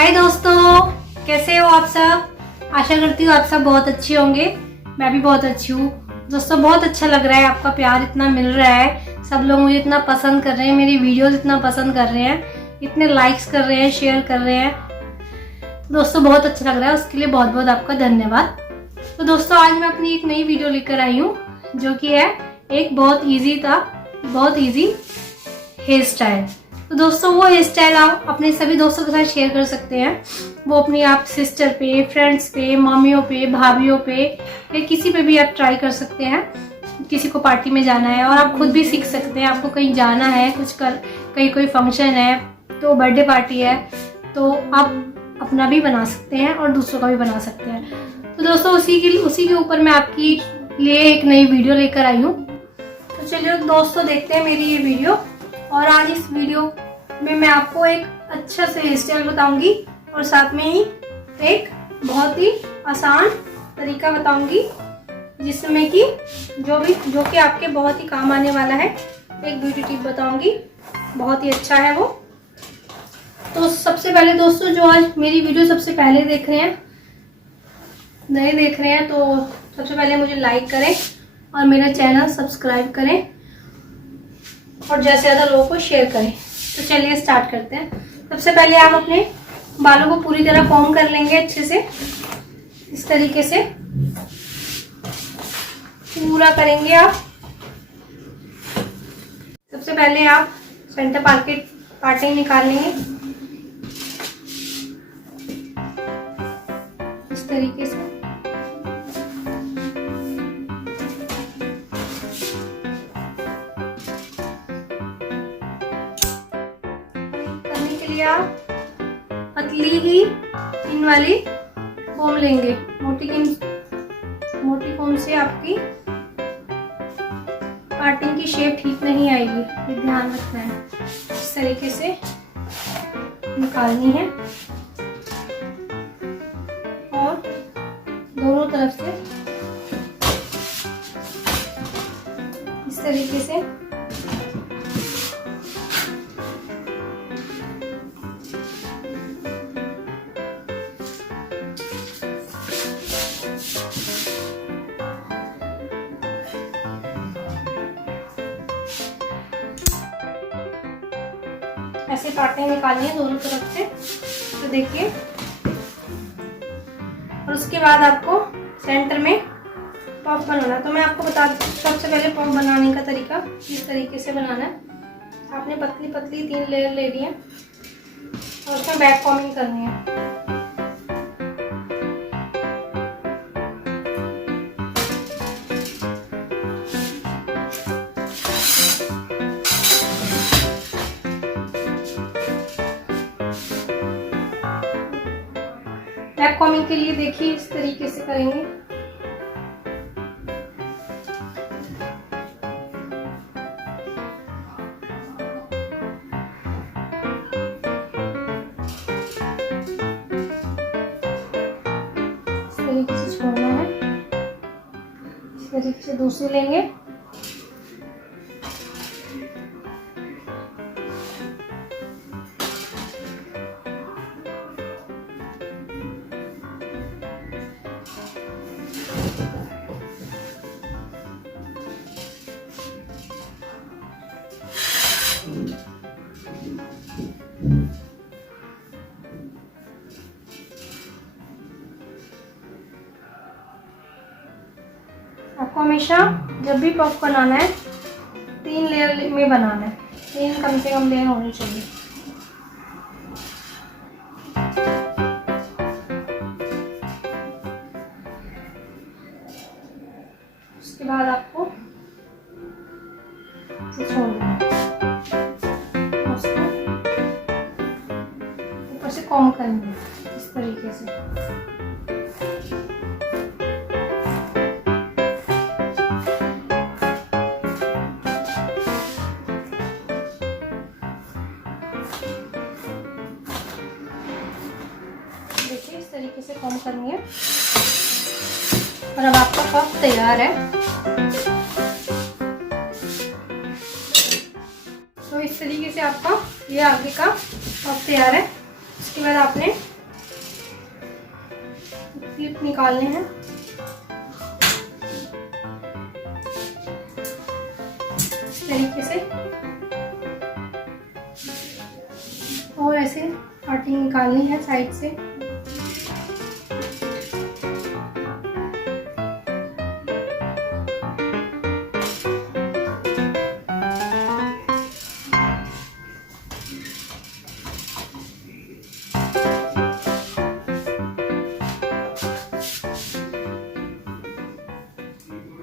हाय दोस्तों, कैसे हो आप सब। आशा करती हूँ आप सब बहुत अच्छे होंगे। मैं भी बहुत अच्छी हूँ दोस्तों। बहुत अच्छा लग रहा है, आपका प्यार इतना मिल रहा है, सब लोग मुझे इतना पसंद कर रहे हैं, मेरी वीडियोस इतना पसंद कर रहे हैं, इतने लाइक्स कर रहे हैं, शेयर कर रहे हैं। दोस्तों बहुत अच्छा लग रहा है, उसके लिए बहुत बहुत आपका धन्यवाद। तो दोस्तों आज मैं अपनी एक नई वीडियो लेकर आई हूँ, जो कि है एक बहुत ईजी हेयर स्टाइल। तो दोस्तों वो हेयर स्टाइल आप अपने सभी दोस्तों के साथ शेयर कर सकते हैं। वो अपनी आप सिस्टर पे, फ्रेंड्स पे, मम्मियों पे, भाभीियों पे या किसी पे भी आप ट्राई कर सकते हैं। किसी को पार्टी में जाना है और आप खुद भी सीख सकते हैं। आपको कहीं जाना है, कहीं कोई फंक्शन है, तो बर्थडे पार्टी है, तो आप अपना भी बना सकते हैं और दूसरों का भी बना सकते हैं। तो दोस्तों उसी के ऊपर मैं आपकी लिए एक नई वीडियो लेकर आई हूँ। तो चलिए दोस्तों देखते हैं मेरी ये वीडियो। और आज इस वीडियो में मैं आपको एक अच्छा से हेयर स्टाइल बताऊंगी और साथ में ही एक बहुत ही आसान तरीका बताऊंगी, जिसमें कि जो कि आपके बहुत ही काम आने वाला है। एक ब्यूटी टिप बताऊंगी, बहुत ही अच्छा है वो। तो सबसे पहले दोस्तों, जो आज मेरी वीडियो सबसे पहले देख रहे हैं, नए देख रहे हैं, तो सबसे पहले मुझे लाइक करें और मेरा चैनल सब्सक्राइब करें और ज़्यादा से ज़्यादा लोगों को शेयर करें। तो चलिए स्टार्ट करते हैं। सबसे पहले आप अपने बालों को पूरी तरह कॉम्ब कर लेंगे अच्छे से, इस तरीके से पूरा करेंगे आप। सबसे पहले आप सेंटर पार्टिंग निकाल लेंगे इस तरीके से। आप पतली ही पिन वाली कोम लेंगे। मोटी कोम से आपकी पार्टिंग की शेप ठीक नहीं आएगी, ये ध्यान रखना है। इस तरीके से निकालनी है और दोनों तरफ से इस तरीके से ऐसे पार्टिंग निकालनी है दोनों तरफ से। तो देखिए, और उसके बाद आपको सेंटर में पफ बनाना है। तो मैं आपको बता दूं, सबसे पहले पफ बनाने का तरीका इस तरीके से बनाना है। आपने पतली पतली 3 लेयर ले ली है और उसमें बैक कॉम्बिंग करनी है। बैक कॉम्बिंग के लिए देखिए इस तरीके से करेंगे। इस तरीके से छोड़ना है, इस तरीके से दूसरी लेंगे। आपको हमेशा जब भी पफ बनाना है 3 लेयर में बनाना है। 3 कम से कम लेयर होनी चाहिए। उसके बाद आपको इसे छोड़ देना, ऊपर से कॉम्ब करेंगे इस तरीके से। देखिए इस तरीके से कॉम्ब करनी है और अब आपका पफ तैयार है। तो इस तरीके से आपका ये आगे का पफ तैयार है। उसके बाद आपने क्लिप निकालने हैं। इस तरीके से और ऐसे कटिंग निकालनी है साइड से।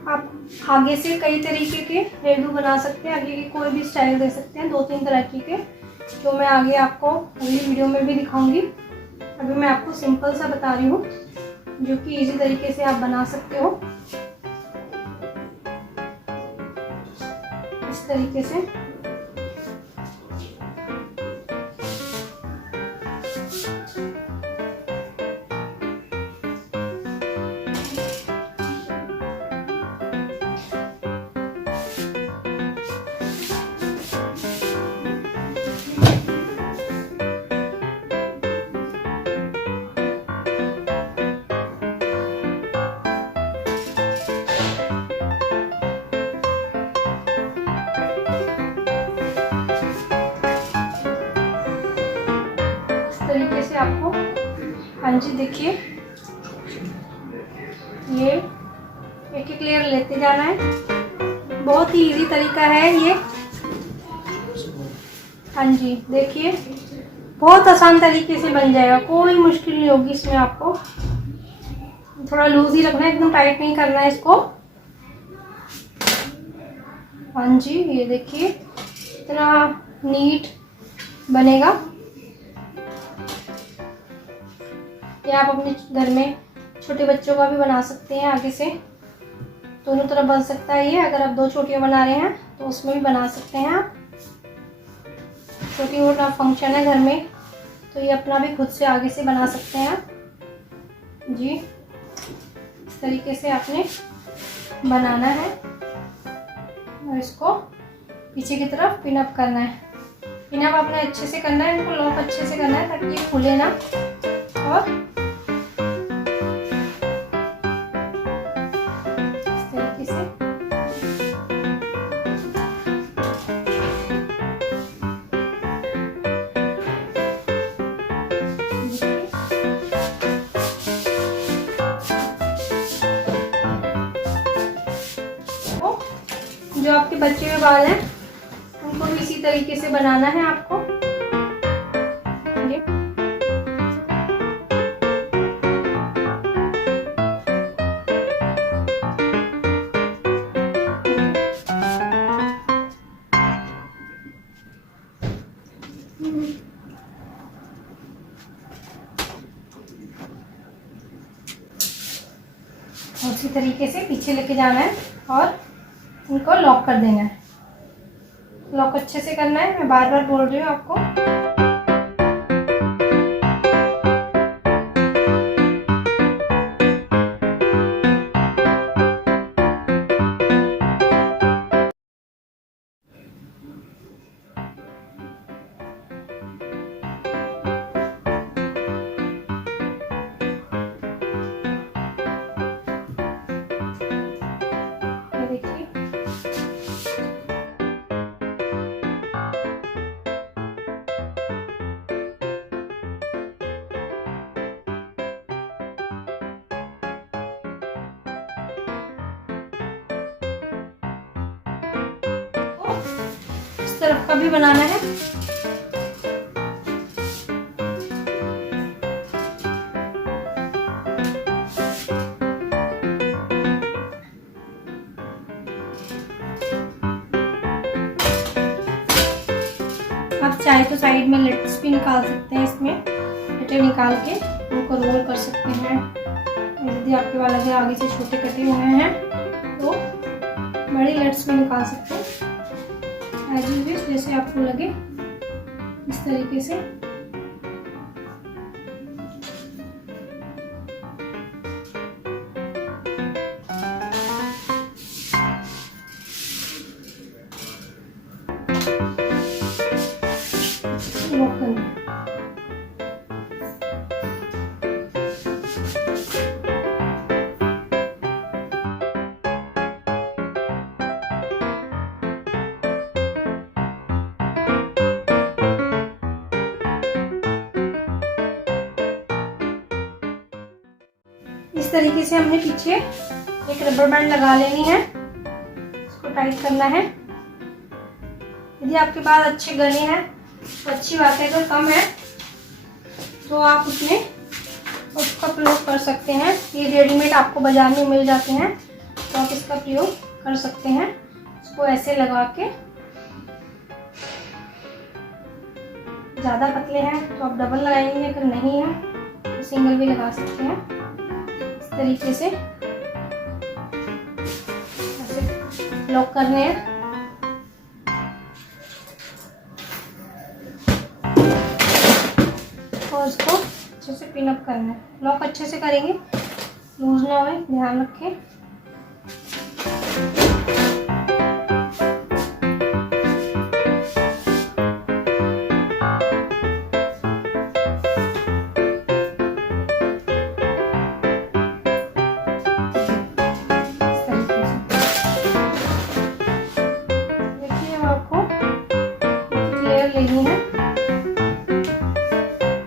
आप आगे से कई तरीके के हेयरडू बना सकते हैं, आगे की कोई भी स्टाइल दे सकते हैं, 2-3 तरह के, जो मैं आगे आपको अगली वीडियो में भी दिखाऊंगी। अभी मैं आपको सिंपल सा बता रही हूँ जो कि इजी तरीके से आप बना सकते हो। इस तरीके से आपको, हाँ जी देखिए, ये एक एक लेयर लेते जाना है। बहुत ही इजी तरीका है ये। हाँ जी देखिए, बहुत आसान तरीके से बन जाएगा, कोई मुश्किल नहीं होगी इसमें। आपको थोड़ा लूज ही रखना है, एकदम टाइट नहीं करना है इसको। हाँ जी ये देखिए, इतना नीट बनेगा। ये आप अपने घर में छोटे बच्चों का भी बना सकते हैं, आगे से दोनों तरफ बन सकता है ये। अगर आप 2 चोटियाँ बना रहे हैं तो उसमें भी बना सकते हैं आप। छोटी मोटा फंक्शन है घर में तो ये अपना भी खुद से आगे से बना सकते हैं आप जी। इस तरीके से आपने बनाना है और इसको पीछे की तरफ पिन अप करना है। पिन अप आपने अच्छे से करना है, इनको लॉक अच्छे से करना है ताकि ये खुले ना। और जो आपके बच्चे के बाल हैं उनको भी इसी तरीके से बनाना है आपको। ये उसी तरीके से पीछे लेके जाना है और इनको लॉक कर देना है। लॉक अच्छे से करना है, मैं बार बार बोल रही हूँ आपको। इस तरफ का भी बनाना है। आप चाहे तो साइड में लेट्स भी निकाल सकते हैं, इसमें लेटर निकाल के उनको रोल कर सकते हैं। यदि आपके बाल अगर आगे से छोटे कटे हुए हैं तो बड़ी लेट्स भी निकाल सकते हैं एज यू विश, जैसे आपको लगे इस तरीके से। तरीके से हमने पीछे एक रबर बैंड लगा लेनी है, इसको टाइट करना है। यदि आपके बाल अच्छे घने हैं तो अच्छी बात है, अगर कम है तो आप उसका प्रयोग कर सकते हैं। ये रेडीमेड आपको बाजार में मिल जाते हैं, तो आप इसका प्रयोग कर सकते हैं। इसको ऐसे लगा के, ज़्यादा पतले हैं तो आप डबल लगाएंगे, अगर नहीं है तो सिंगल भी लगा सकते हैं। इस तरीके से ऐसे लॉक करने हैं। और इसको अच्छे से पिन अप करना है। लॉक अच्छे से करेंगे, लूज ना होए, ध्यान रखें। देखिए आपको क्लियर लेनी है,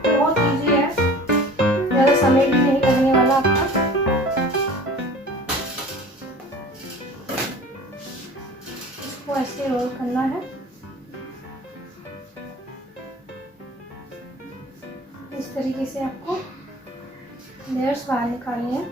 बहुत इजी है, ज़्यादा समय भी नहीं लगने वाला आपका। इसको ऐसे रोल करना है। इस तरीके से आपको लेयर्स बाहर निकालनी है।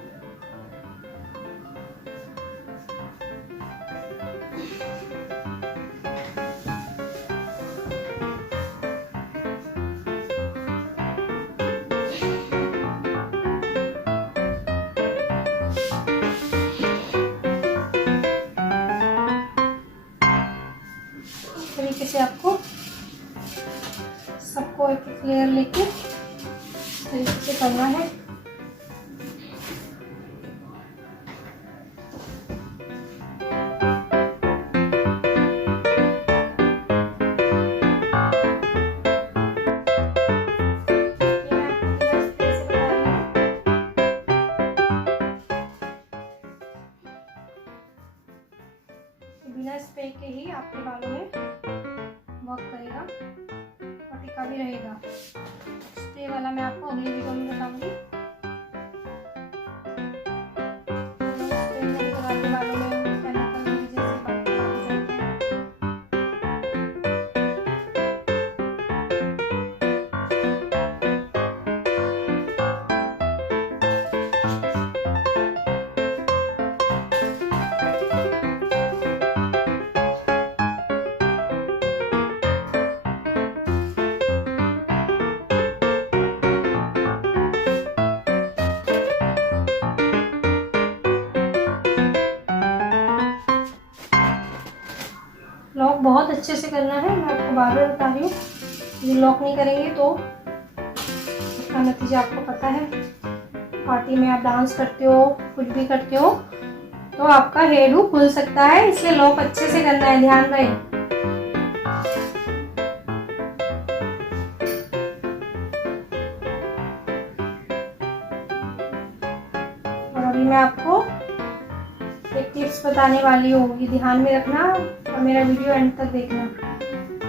तरीके से आपको सबको एक एक लेयर लेके इस तरीके से करना है। बिना स्प्रे के ही आपके बालों में वर्क करेगा और टिका भी रहेगा। स्प्रे वाला मैं आपको अगली वीडियो में बताऊंगी। स्प्रे में लगाने वालों में केमिकल जैसे बाकी जाते हैं। लॉक बहुत अच्छे से करना है, मैं आपको बार बार बता रही हूँ। ये लॉक नहीं करेंगे तो इसका नतीजा आपको पता है। पार्टी में आप डांस करते हो, कुछ भी करते हो, तो आपका हेयर डू खुल सकता है, इसलिए लॉक अच्छे से करना है, ध्यान रहे। और अभी मैं आपको एक टिप्स बताने वाली हूँ, ये ध्यान में रखना और मेरा वीडियो एंड तक देखना।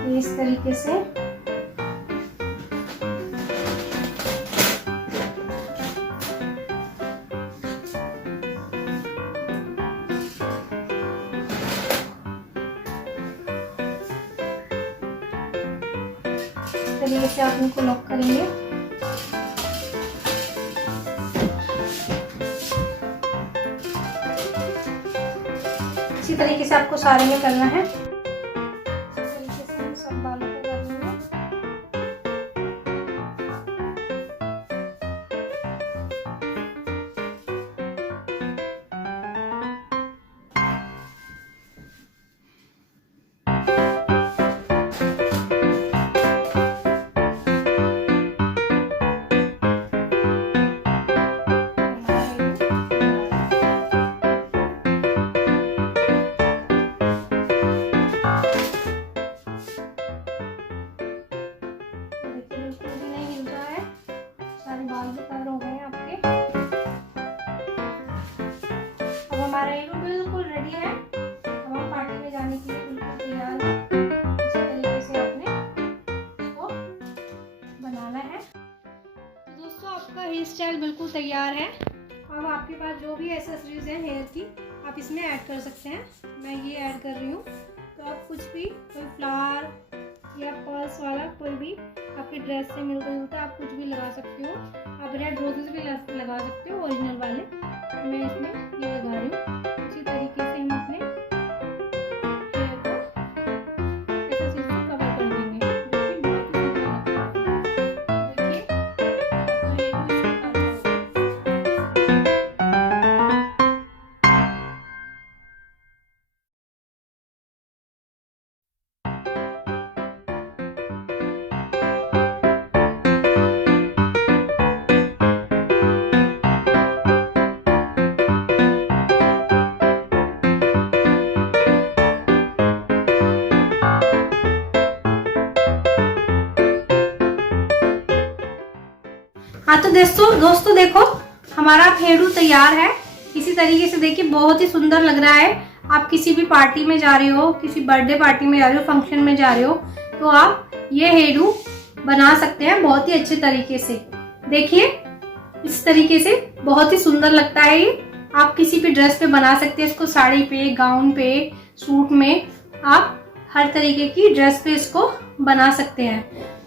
ये इस तरीके से आप इनको लॉक करेंगे। इसी तरीके से आपको सारे में करना है। इस तरीके से हम सब बालों को कर लेंगे। बाल भी कवर हो गए हैं आपके। अब हमारा ये बिल्कुल रेडी है। अब हम पार्टी में जाने के लिए बिल्कुल तैयार है। इसी तरीके से आपने इसको बनाना है। तो दोस्तों आपका हेयर स्टाइल बिल्कुल तैयार है। अब आपके पास जो भी एसेसरीज है हेयर की आप इसमें ऐड कर सकते हैं। मैं ये ऐड कर रही हूँ। तो आप कुछ भी, कोई फ्लावर या पर्स वाला कोई भी आपकी ड्रेस से मिलता जुलता आप कुछ भी लगा सकते हो। आप रेड रोजेस भी लगा सकते हो ओरिजिनल वाले। मैं इसमें ये लगा रही हूँ। इसी तरीके से हम अपने हेयर को ऐसे चीज से कवर कर देंगे, जो कि बहुत ही सुंदर लगता है। देखिए हाँ तो दोस्तों देखो हमारा हेयर तैयार है। इसी तरीके से देखिए बहुत ही सुंदर लग रहा है। आप किसी भी पार्टी में जा रहे हो, किसी बर्थडे पार्टी में जा रहे हो, फंक्शन में जा रहे हो, तो आप ये हेयर बना सकते हैं बहुत ही अच्छे तरीके से। देखिए इस तरीके से बहुत ही सुंदर लगता है ये। आप किसी भी ड्रेस पे बना सकते हैं इसको, साड़ी पे, गाउन पे, सूट में, आप हर तरीके की ड्रेस पे इसको बना सकते हैं।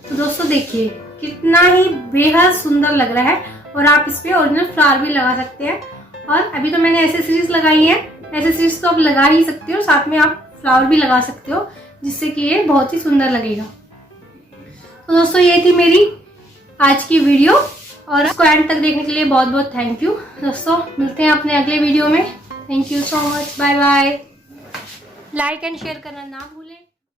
तो दोस्तों देखिए कितना ही बेहद सुंदर लग रहा है। और आप इस पे ओरिजिनल फ्लावर भी लगा सकते हैं। और अभी तो मैंने एसेसरीज लगाई है, एसेसरीज तो आप लगा ही सकते हो, साथ में आप फ्लावर भी लगा सकते हो, जिससे कि ये बहुत ही सुंदर लगेगा। तो दोस्तों ये थी मेरी आज की वीडियो, और इसको एंड तक देखने के लिए बहुत बहुत थैंक यू। दोस्तों मिलते हैं अपने अगले वीडियो में। Thank you so much, bye bye. Like and share करना ना भूलें।